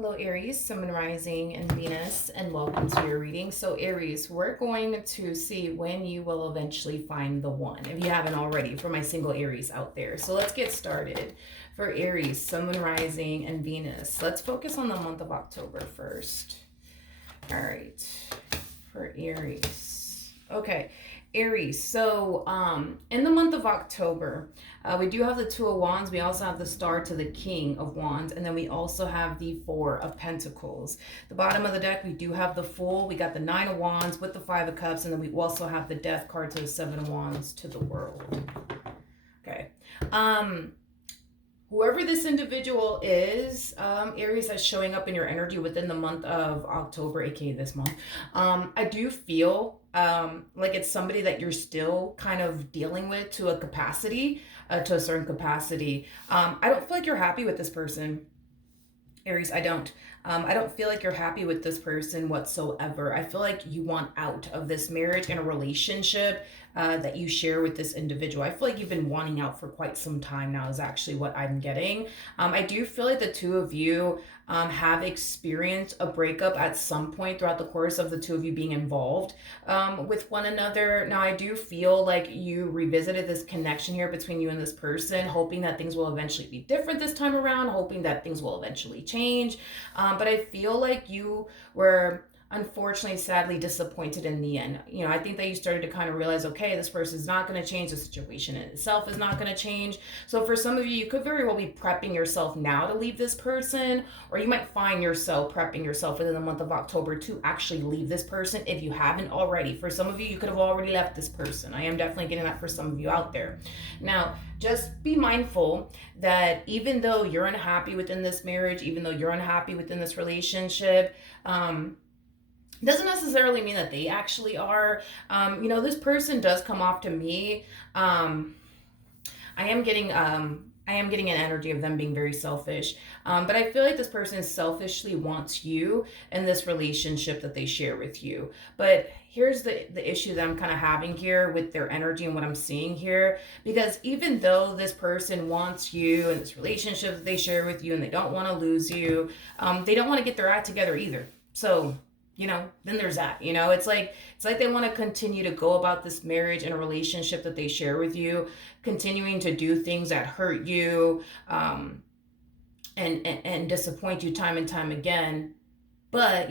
Hello, Aries, Sun, Moon, Rising, and Venus, and welcome to your reading. So, Aries, we're going to see when you will eventually find the one, if you haven't already, for my single Aries out there. So, let's get started. For Aries, Sun, Moon, Rising, and Venus, let's focus on the month of October first. All right, for Aries. Okay, Aries. So, in the month of October, we do have the Two of Wands. We also have the Star to the King of Wands, and then we also have the Four of Pentacles. The bottom of the deck, we do have the Fool. We got the Nine of Wands with the Five of Cups, and then we also have the Death card to the Seven of Wands to the World. Okay. Whoever this individual is, Aries, that's showing up in your energy within the month of October, aka this month, I do feel like it's somebody that you're still kind of dealing with to a capacity, to a certain capacity. I don't feel like you're happy with this person. Aries, I don't. I don't feel like you're happy with this person whatsoever. I feel like you want out of this marriage and a relationship that you share with this individual. I feel like you've been wanting out for quite some time now, is actually what I'm getting. I do feel like the two of you have experienced a breakup at some point throughout the course of the two of you being involved with one another. Now, I do feel like you revisited this connection here between you and this person, hoping that things will eventually be different this time around, hoping that things will eventually change. But I feel like you were unfortunately, sadly disappointed in the end. You know, I think that you started to kind of realize, okay, this person's not going to change. The situation in itself is not going to change. So for some of you, you could very well be prepping yourself now to leave this person, or you might find yourself prepping yourself within the month of October to actually leave this person if you haven't already. For some of you, you could have already left this person. I am definitely getting that for some of you out there. Now, just be mindful that even though you're unhappy within this marriage, even though you're unhappy within this relationship, doesn't necessarily mean that they actually are. This person does come off to me. I am getting an energy of them being very selfish. But I feel like this person selfishly wants you and this relationship that they share with you. But here's the issue that I'm kind of having here with their energy and what I'm seeing here. Because even though this person wants you and this relationship that they share with you and they don't want to lose you, they don't want to get their act together either. So then there's that. It's like they want to continue to go about this marriage and a relationship that they share with you, continuing to do things that hurt you, and disappoint you time and time again. But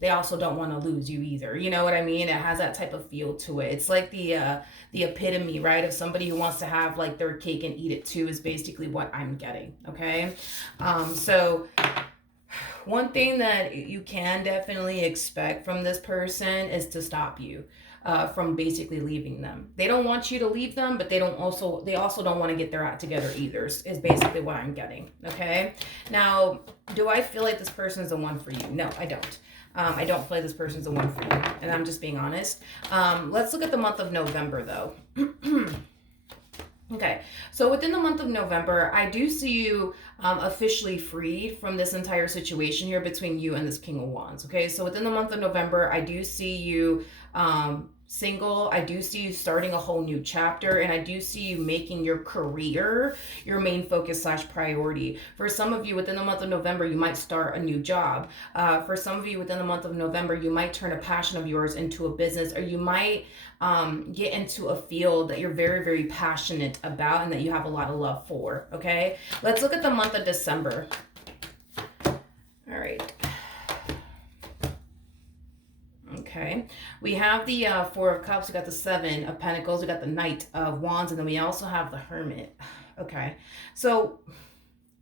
they also don't want to lose you either. You know what I mean? It has that type of feel to it. It's like the epitome, right, of somebody who wants to have like their cake and eat it too, is basically what I'm getting. Okay, so one thing that you can definitely expect from this person is to stop you from basically leaving them. They don't want you to leave them, but they also don't want to get their act together either, is basically what I'm getting. Okay. Now, do I feel like this person is the one for you? No, I don't. I don't feel like this person's the one for you, and I'm just being honest. Let's look at the month of November, though. Okay, so within the month of November, I do see you officially freed from this entire situation here between you and this King of Wands. Okay, so within the month of November, I do see you single. I do see you starting a whole new chapter, and I do see you making your career your main focus / priority. For some of you within the month of November, you might start a new job. For some of you within the month of November, you might turn a passion of yours into a business, or you might get into a field that you're very, very passionate about and that you have a lot of love for. Okay, let's look at the month of December. All right. Okay, we have the Four of Cups, we got the Seven of Pentacles, we got the Knight of Wands, and then we also have the Hermit. Okay, so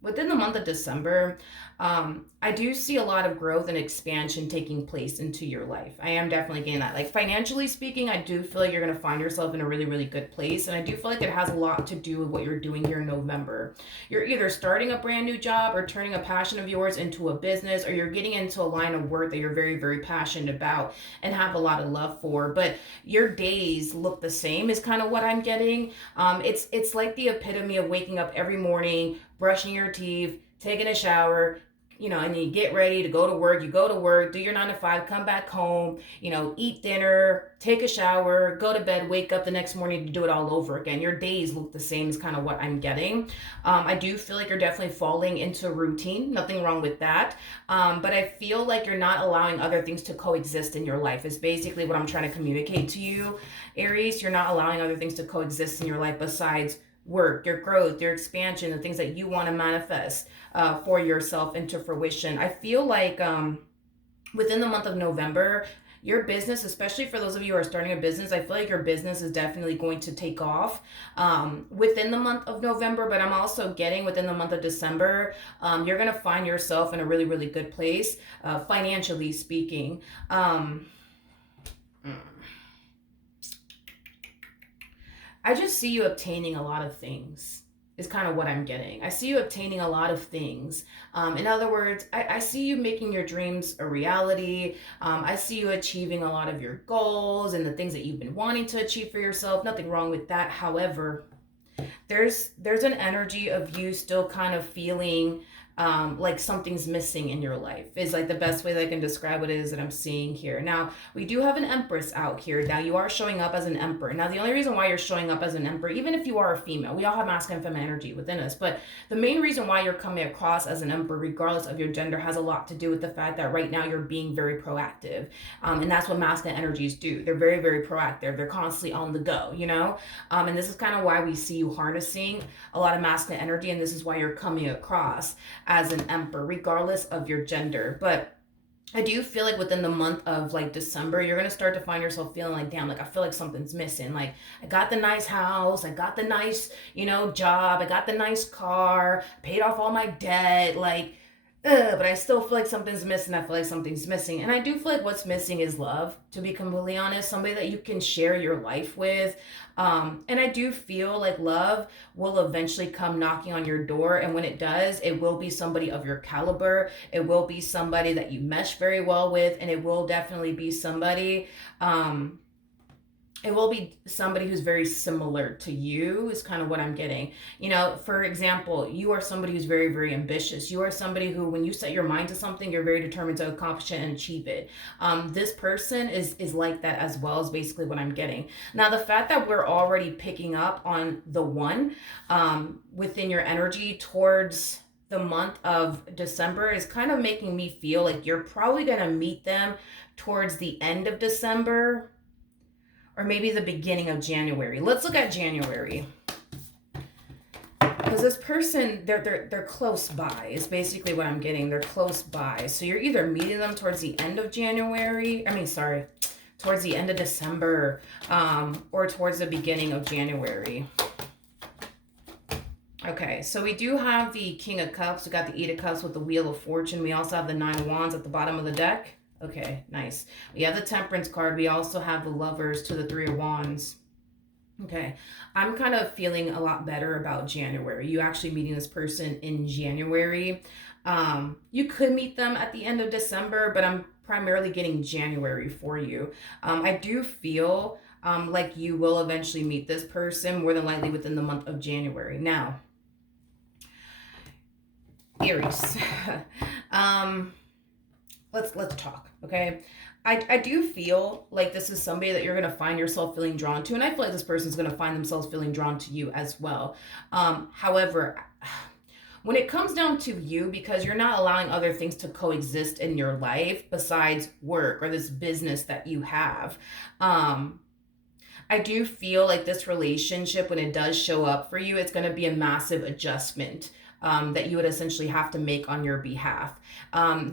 within the month of December, I do see a lot of growth and expansion taking place into your life. I am definitely getting that. Like financially speaking, I do feel like you're going to find yourself in a really, really good place. And I do feel like it has a lot to do with what you're doing here in November. You're either starting a brand new job or turning a passion of yours into a business, or you're getting into a line of work that you're very, very passionate about and have a lot of love for. But your days look the same is kind of what I'm getting. It's like the epitome of waking up every morning, brushing your teeth, taking a shower, and you get ready to go to work. You go to work, do your 9 to 5, come back home, eat dinner, take a shower, go to bed, wake up the next morning to do it all over again. Your days look the same, is kind of what I'm getting. I do feel like you're definitely falling into routine. Nothing wrong with that. But I feel like you're not allowing other things to coexist in your life, is basically what I'm trying to communicate to you, Aries. You're not allowing other things to coexist in your life besides work, your growth, your expansion, the things that you want to manifest for yourself into fruition. I feel like within the month of November, your business, especially for those of you who are starting a business, I feel like your business is definitely going to take off within the month of November. But I'm also getting within the month of December, you're going to find yourself in a really, really good place, financially speaking. I just see you obtaining a lot of things, is kind of what I'm getting. I see you obtaining a lot of things. In other words, I see you making your dreams a reality. I see you achieving a lot of your goals and the things that you've been wanting to achieve for yourself. Nothing wrong with that. However, there's an energy of you still kind of feeling like something's missing in your life, is like the best way that I can describe what it is that I'm seeing here. Now, we do have an Empress out here. Now, you are showing up as an Emperor. Now, the only reason why you're showing up as an Emperor, even if you are a female, we all have masculine and feminine energy within us, but the main reason why you're coming across as an Emperor, regardless of your gender, has a lot to do with the fact that right now you're being very proactive. And that's what masculine energies do. They're very, very proactive. They're constantly on the go, and this is kind of why we see you harnessing a lot of masculine energy, and this is why you're coming across as an Emperor, regardless of your gender. But I do feel like within the month of like December, you're gonna start to find yourself feeling like, damn, like I feel like something's missing. Like I got the nice house, I got the nice, job, I got the nice car, paid off all my debt, like but I still feel like something's missing. I feel like something's missing. And I do feel like what's missing is love, to be completely honest. Somebody that you can share your life with. And I do feel like love will eventually come knocking on your door. And when it does, it will be somebody of your caliber. It will be somebody that you mesh very well with. And it will definitely be somebody it will be somebody who's very similar to you, is kind of what I'm getting. For example, you are somebody who's very, very ambitious. You are somebody who, when you set your mind to something, you're very determined to accomplish it and achieve it. This person is like that as well, is basically what I'm getting. Now, the fact that we're already picking up on the one within your energy towards the month of December is kind of making me feel like you're probably going to meet them towards the end of December, or maybe the beginning of January. Let's look at January. Because this person, they're close by, is basically what I'm getting. They're close by. So you're either meeting them towards the end of towards the end of December, or towards the beginning of January. Okay, so we do have the King of Cups. We got the Eight of Cups with the Wheel of Fortune. We also have the Nine of Wands at the bottom of the deck. Okay, nice. We have the Temperance card. We also have the Lovers to the Three of Wands. Okay, I'm kind of feeling a lot better about January. You actually meeting this person in January. You could meet them at the end of December, but I'm primarily getting January for you. I do feel like you will eventually meet this person, more than likely within the month of January. Now, Aries. Let's talk, okay? I do feel like this is somebody that you're going to find yourself feeling drawn to, and I feel like this person's going to find themselves feeling drawn to you as well. However, when it comes down to you, because you're not allowing other things to coexist in your life besides work or this business that you have, I do feel like this relationship, when it does show up for you, it's going to be a massive adjustment that you would essentially have to make on your behalf.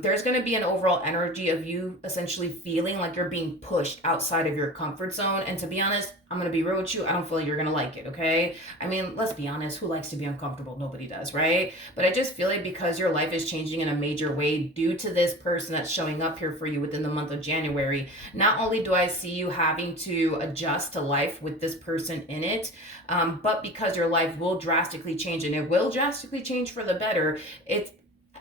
There's going to be an overall energy of you essentially feeling like you're being pushed outside of your comfort zone. And to be honest, I'm going to be real with you. I don't feel like you're going to like it, okay? I mean, let's be honest. Who likes to be uncomfortable? Nobody does, right? But I just feel like because your life is changing in a major way due to this person that's showing up here for you within the month of January, not only do I see you having to adjust to life with this person in it, but because your life will drastically change, and it will drastically change for the better,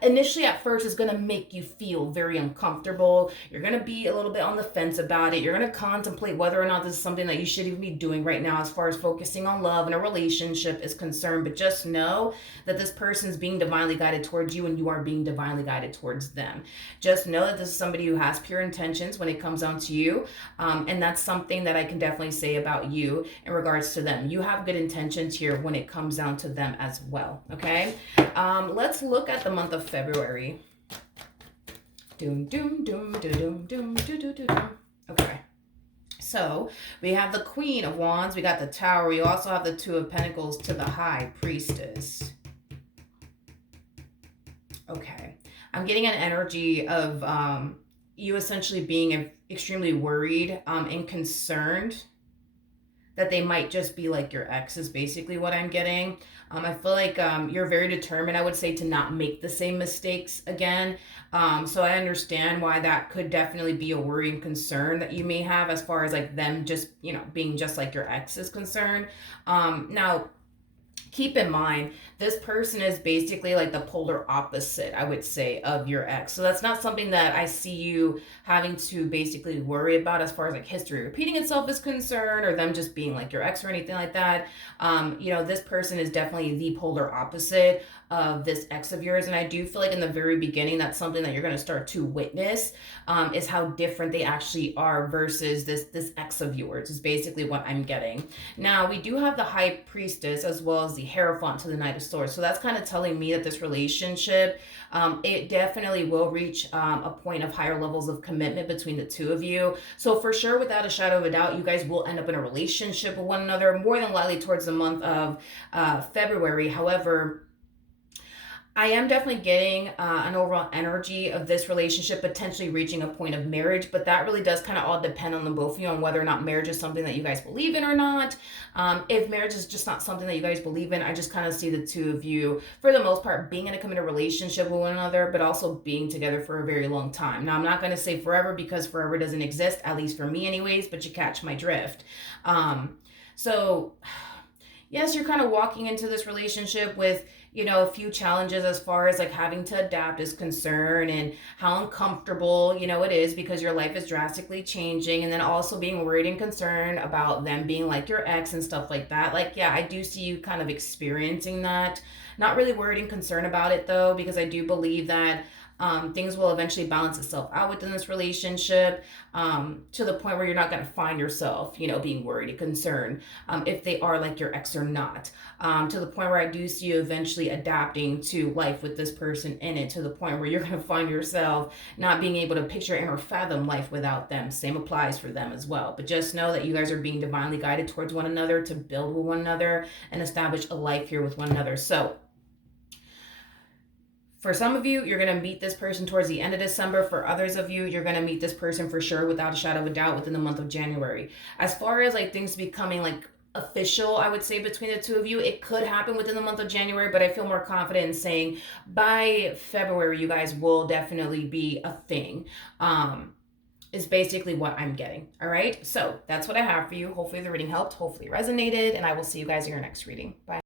initially at first is going to make you feel very uncomfortable. You're going to be a little bit on the fence about it. You're going to contemplate whether or not this is something that you should even be doing right now as far as focusing on love and a relationship is concerned. But just know that this person is being divinely guided towards you and you are being divinely guided towards them. Just know that this is somebody who has pure intentions when it comes down to you. And that's something that I can definitely say about you in regards to them. You have good intentions here when it comes down to them as well. Okay. Let's look at the month of February. Doom, doom, doom, doom, doom, doom, doom, doom, doom. Okay. So we have the Queen of Wands. We got the Tower. We also have the Two of Pentacles to the High Priestess. Okay. I'm getting an energy of you essentially being extremely worried and concerned that they might just be like your ex is basically what I'm getting. I feel like you're very determined, I would say, to not make the same mistakes again. So I understand why that could definitely be a worry and concern that you may have as far as like them just, being just like your ex is concerned. Now, keep in mind, this person is basically like the polar opposite, I would say, of your ex. So that's not something that I see you having to basically worry about as far as like history repeating itself is concerned or them just being like your ex or anything like that. This person is definitely the polar opposite of this ex of yours. And I do feel like in the very beginning, that's something that you're going to start to witness is how different they actually are versus this ex of yours is basically what I'm getting. Now, we do have the High Priestess as well as the Hierophant to the Knight of Swords. So that's kind of telling me that this relationship, it definitely will reach a point of higher levels of commitment between the two of you. So for sure, without a shadow of a doubt, you guys will end up in a relationship with one another, more than likely towards the month of February. However, I am definitely getting an overall energy of this relationship potentially reaching a point of marriage, but that really does kind of all depend on the both of you on whether or not marriage is something that you guys believe in or not. If marriage is just not something that you guys believe in, I just kind of see the two of you, for the most part, being in a committed relationship with one another, but also being together for a very long time. Now, I'm not going to say forever because forever doesn't exist, at least for me anyways, but you catch my drift. So yes, you're kind of walking into this relationship with, a few challenges as far as like having to adapt is concerned and how uncomfortable, it is because your life is drastically changing. And then also being worried and concerned about them being like your ex and stuff like that. Like, yeah, I do see you kind of experiencing that. Not really worried and concerned about it though, because I do believe that things will eventually balance itself out within this relationship to the point where you're not going to find yourself, being worried and concerned if they are like your ex or not. To the point where I do see you eventually adapting to life with this person in it, to the point where you're going to find yourself not being able to picture and or fathom life without them. Same applies for them as well. But just know that you guys are being divinely guided towards one another to build with one another and establish a life here with one another. So, for some of you, you're going to meet this person towards the end of December. For others of you, you're going to meet this person for sure without a shadow of a doubt within the month of January. As far as like things becoming like official, I would say, between the two of you, it could happen within the month of January, but I feel more confident in saying by February, you guys will definitely be a thing. Is basically what I'm getting. All right. So that's what I have for you. Hopefully the reading helped. Hopefully it resonated. And I will see you guys in your next reading. Bye.